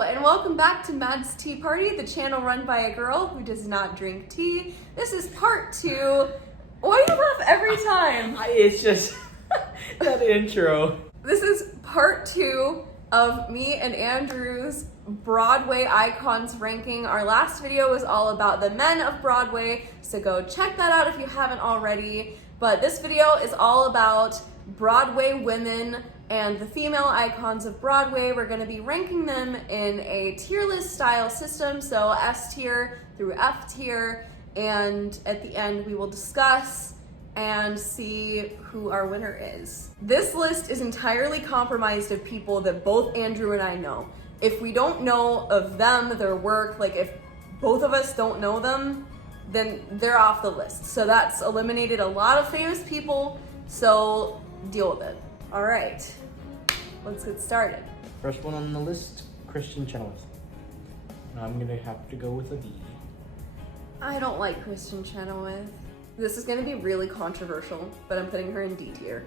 And welcome back to Mad's Tea Party, the channel run by a girl who does not drink tea. This is part 2. Why do you laugh every time? It's just that intro. This is part 2 of me and Andrew's Broadway icons ranking. Our last video was all about the men of Broadway, so go check that out if you haven't already. But this video is all about Broadway women and the female icons of Broadway. We're going to be ranking them in a tier list style system, so S tier through F tier, and at the end we will discuss and see who our winner is. This list is entirely comprised of people that both Andrew and I know. If we don't know of them, their work, like if both of us don't know them, then they're off the list. So that's eliminated a lot of famous people, so deal with it. All right, let's get started. First one on the list, Kristin Chenoweth. I'm gonna have to go with a B. I don't like Kristin Chenoweth. This is gonna be really controversial, but I'm putting her in D tier.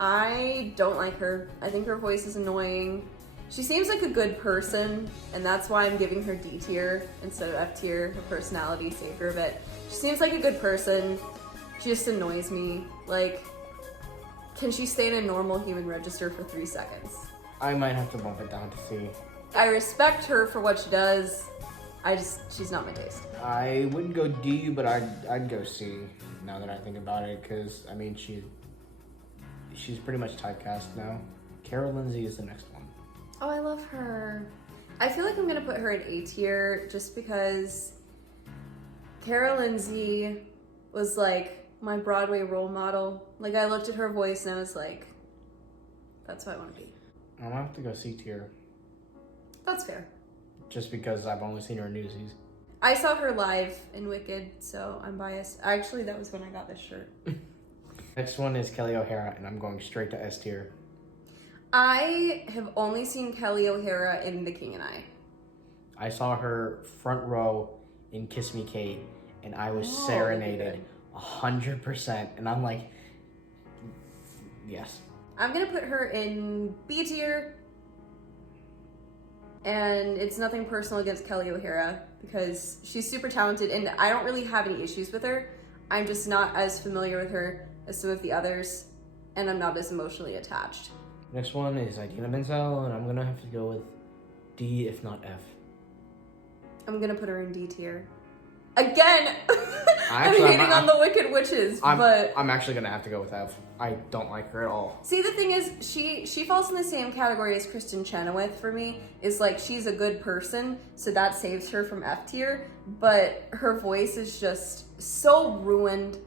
I don't like her. I think her voice is annoying. She seems like a good person, and that's why I'm giving her D tier instead of F tier. Her personality saved her a bit. She seems like a good person. She just annoys me. Like, can she stay in a normal human register for 3 seconds? I might have to bump it down to C. I respect her for what she does. She's not my taste. I wouldn't go D, but I'd go C now that I think about it, because I mean she's pretty much typecast now. Lindsay is the next one. Oh, I love her. I feel like I'm gonna put her in A tier just because Lindsay was like my Broadway role model. Like, I looked at her voice and I was like, that's what I want to be. I'm gonna have to go C tier. That's fair. Just because I've only seen her in Newsies. I saw her live in Wicked, so I'm biased. Actually, that was when I got this shirt. Next one is Kelly O'Hara, and I'm going straight to S tier. I have only seen Kelly O'Hara in The King and I saw her front row in Kiss Me Kate, and I was serenaded 100%, and I'm like, yes. I'm gonna put her in B tier, and it's nothing personal against Kelly O'Hara because she's super talented, and I don't really have any issues with her. I'm just not as familiar with her as some of the others, and I'm not as emotionally attached. Next one is Idina Menzel, and I'm gonna have to go with D, if not F. I'm gonna put her in D tier. Again, I'm hating on the Wicked Witches, but I'm actually gonna have to go with F. I don't like her at all. See, the thing is, she falls in the same category as Kristin Chenoweth for me. Is like, she's a good person, so that saves her from F tier, but her voice is just so ruined.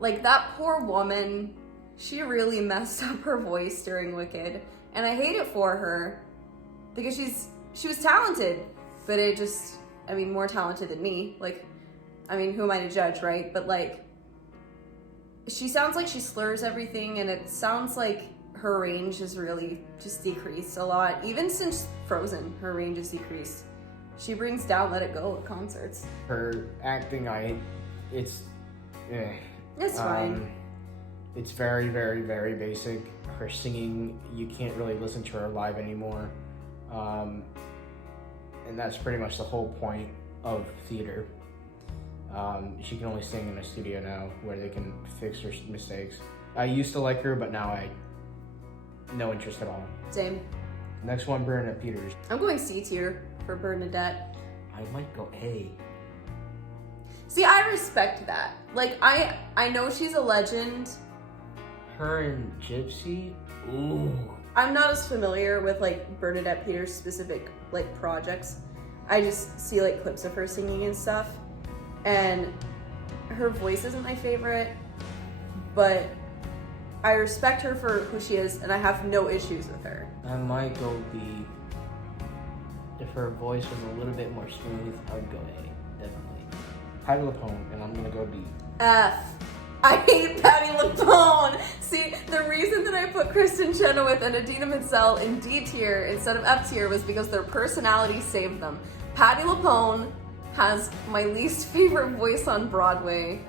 Like, that poor woman, she really messed up her voice during Wicked, and I hate it for her because she was talented, but it just, I mean, more talented than me. Like, I mean, who am I to judge, right? But like, she sounds like she slurs everything, and it sounds like her range has really just decreased a lot. Even since Frozen, her range has decreased. She brings down Let It Go at concerts. Her acting, it's fine. It's very, very, very basic. Her singing, you can't really listen to her live anymore. And that's pretty much the whole point of theater. She can only sing in a studio now where they can fix her mistakes. I used to like her, but now no interest at all. Same. Next one, Bernadette Peters. I'm going C tier for Bernadette. I might go A. See, I respect that. Like, I know she's a legend. Her and Gypsy? Ooh. I'm not as familiar with like Bernadette Peters' specific like projects. I just see like clips of her singing and stuff. And her voice isn't my favorite, but I respect her for who she is, and I have no issues with her. I might go B. If her voice was a little bit more smooth, I would go A, definitely. Patti LuPone, and I'm gonna go B. F. I hate Patti LuPone. See, the reason that I put Kristin Chenoweth and Idina Menzel in D tier instead of F tier was because their personality saved them. Patti LuPone has my least favorite voice on Broadway,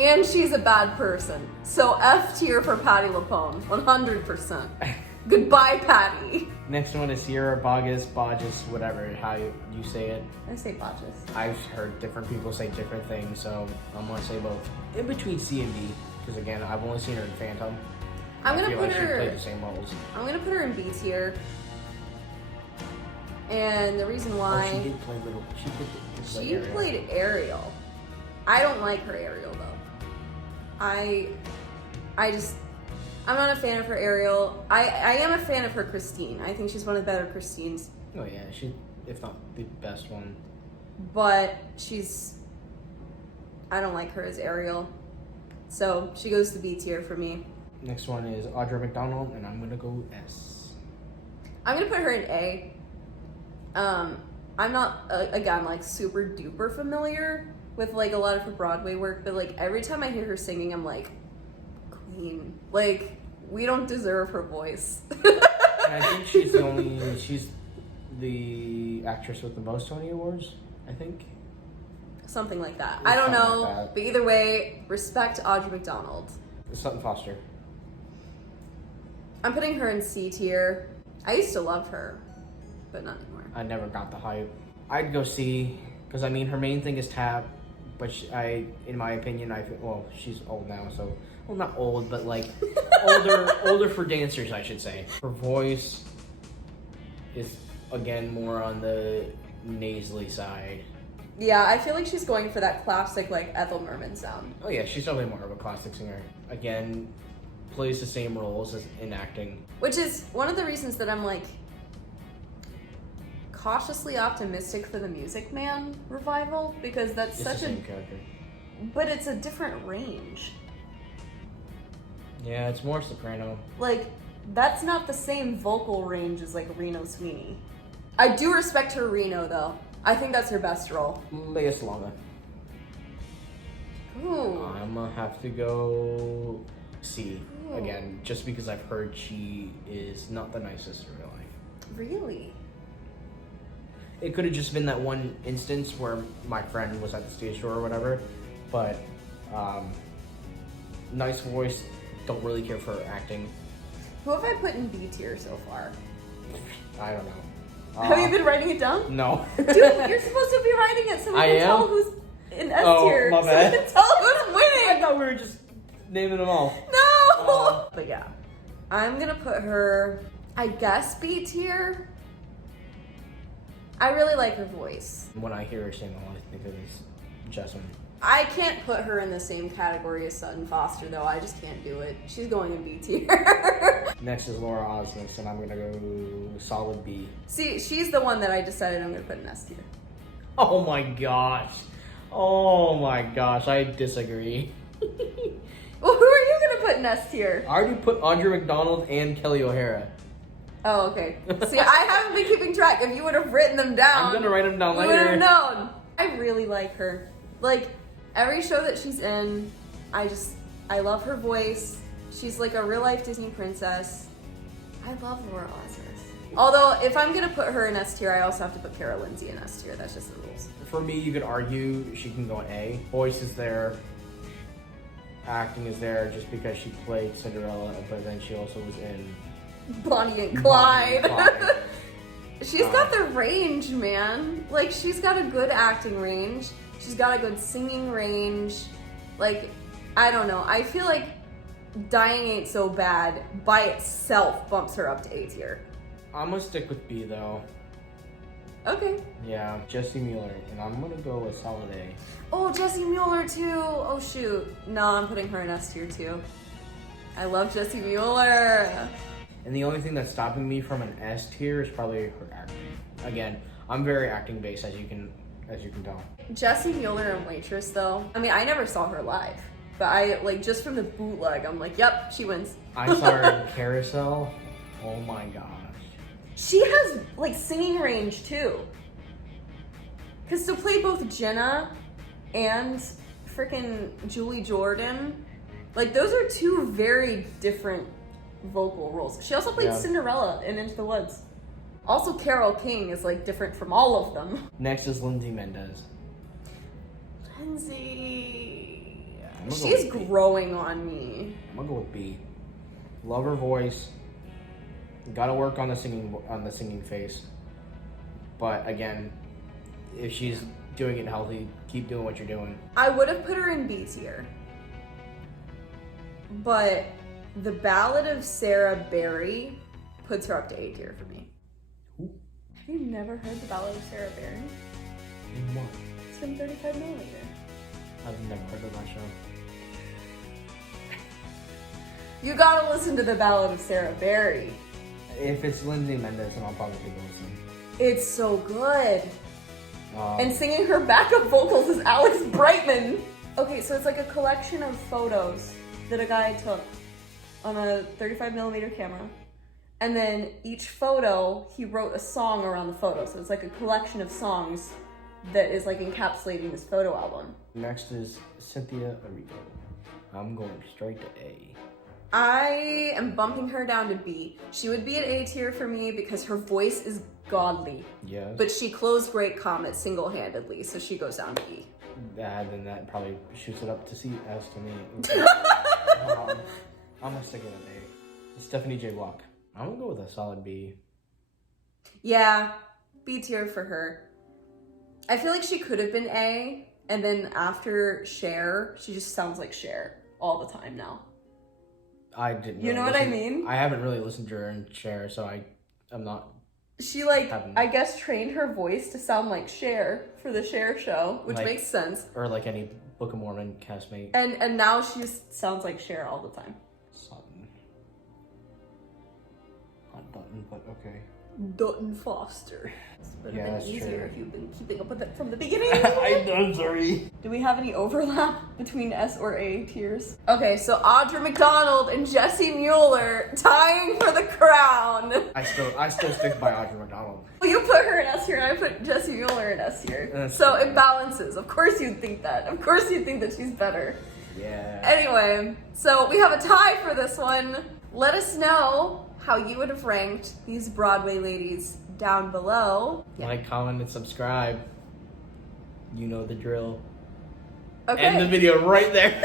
and she's a bad person. So F tier for Patti LuPone, 100%. Goodbye, Patty. Next one is Sierra, Boggess, whatever, how you say it. I say Boggess. I've heard different people say different things, so I'm gonna say both. In between C and D, because again, I've only seen her in Phantom. I'm gonna feel put like her. She played the same roles. I'm gonna put her in B tier. And the reason why Oh, she did play little. she played Ariel. I don't like her Ariel though. I'm not a fan of her Ariel. I am a fan of her Christine. I think she's one of the better Christines. Oh yeah, she, if not the best one. But I don't like her as Ariel. So she goes to B tier for me. Next one is Audra Mcdonald, and I'm gonna go S. I'm gonna put her in A. I'm not, again, like super duper familiar with like a lot of her Broadway work, but like every time I hear her singing, I'm like, queen. Like, we don't deserve her voice. And I think she's the actress with the most Tony Awards, I think. Something like that. I don't know, like that. But either way, respect Audra Mcdonald. Sutton Foster. I'm putting her in C tier. I used to love her, but not anymore. I never got the hype. I'd go C, because I mean her main thing is tap, but in my opinion, she's old now, so, well, not old, but like older for dancers, I should say. Her voice is again more on the nasally side. Yeah, I feel like she's going for that classic like Ethel Merman sound. Oh yeah, she's definitely more of a classic singer. Again, plays the same roles as in acting. Which is one of the reasons that I'm like cautiously optimistic for the Music Man revival, because that's It's such the same character. But it's a different range. Yeah, it's more soprano. Like, that's not the same vocal range as like Reno Sweeney. I do respect her Reno though. I think that's her best role. Lea Salonga. Ooh. I'm gonna have to go C again, just because I've heard she is not the nicest in real life. Really? It could have just been that one instance where my friend was at the stage door or whatever, but nice voice, don't really care for acting. Who have I put in B tier so far? I don't know. Have you been writing it down? No. Dude, you're supposed to be writing it so we can tell who's in S tier. My bad. So we can tell who's winning. I thought we were just naming them all. No! But yeah, I'm gonna put her, I guess, B tier. I really like her voice. When I hear her sing, all I think of is Jessamine. I can't put her in the same category as Sutton Foster, though. I just can't do it. She's going in B tier. Next is Laura Osmos, and I'm gonna go solid B. See, she's the one that I decided I'm gonna put in S tier. Oh my gosh. Oh my gosh, I disagree. Well, who are you gonna put in S tier? I already put Audra Mcdonald and Kelly O'Hara. Oh, okay. See, I haven't been keeping track. If you would have written them down, I'm gonna write them down we later. would have known. I really like her. Like, every show that she's in, I love her voice. She's like a real life Disney princess. I love Laura Osmos. Although, if I'm gonna put her in S tier, I also have to put Cara Lindsay in S tier. That's just the rules. For me, you could argue she can go in A. Voice is there. Acting is there just because she played Cinderella, but then she also was in Bonnie and Clyde. Clyde. She's got the range, man. Like, she's got a good acting range. She's got a good singing range. Like, I don't know. I feel like Dying Ain't So Bad by itself bumps her up to A tier. I'm gonna stick with B though. Okay. Yeah, Jessie Mueller, and I'm gonna go with solid A. Oh, Jessie Mueller too. Oh shoot. No, I'm putting her in S tier too. I love Jessie Mueller. And the only thing that's stopping me from an S tier is probably her acting. Again, I'm very acting based, as you can tell. Jessie Mueller in Waitress though. I mean, I never saw her live, but I like just from the bootleg, I'm like, yep, she wins. I saw her in Carousel. Oh my gosh. She has like singing range too. Cause to play both Jenna and freaking Julie Jordan, like those are two very different vocal roles. She also played Cinderella in Into the Woods. Also, Carole King is like different from all of them. Next is Lindsay Mendez. Lindsay, She's growing on me. I'm gonna go with B. Love her voice. Gotta work on the singing face. But again, if she's doing it healthy, keep doing what you're doing. I would have put her in B tier. But the Ballad of Sarah Berry puts her up to A tier for me. Who? Have you never heard the Ballad of Sarah Berry? In what? It's from 35mm. I've never heard of that show. You gotta listen to the Ballad of Sarah Berry. If it's Lindsay Mendez, then I'll probably go listen. It's so good. And singing her backup vocals is Alex Brightman. Okay, so it's like a collection of photos that a guy took on a 35mm camera. And then each photo, he wrote a song around the photo. So it's like a collection of songs that is like encapsulating this photo album. Next is Cynthia Erivo. I'm going straight to A. I am bumping her down to B. She would be at A tier for me because her voice is godly. Yes. But she closed Great Comet single-handedly, so she goes down to B. Then that probably shoots it up to C as to me. I'm gonna stick it at A. Stephanie J. Block. I'm gonna go with a solid B. Yeah, B tier for her. I feel like she could have been A, and then after Cher, she just sounds like Cher all the time now. I didn't. You know what I mean? I haven't really listened to her and Cher, so I'm not. She I guess trained her voice to sound like Cher for the Cher show, which makes sense. Or like any Book of Mormon castmate. And now she just sounds like Cher all the time. Sutton. Not Dutton, but okay. Dutton Foster. Would have been easier true. if you've been keeping up with it from the beginning. I'm sorry. Do we have any overlap between S or A tiers? Okay, so Audra Mcdonald and Jessie Mueller tying for the crown. I still stick by Audra Mcdonald. Well, you put her in S tier and I put Jessie Mueller in S tier. So it balances. Of course you'd think that. Of course you'd think that she's better. Yeah. Anyway, so we have a tie for this one. Let us know how you would have ranked these Broadway ladies down below. Like, comment, and subscribe. You know the drill. Okay. End the video right there.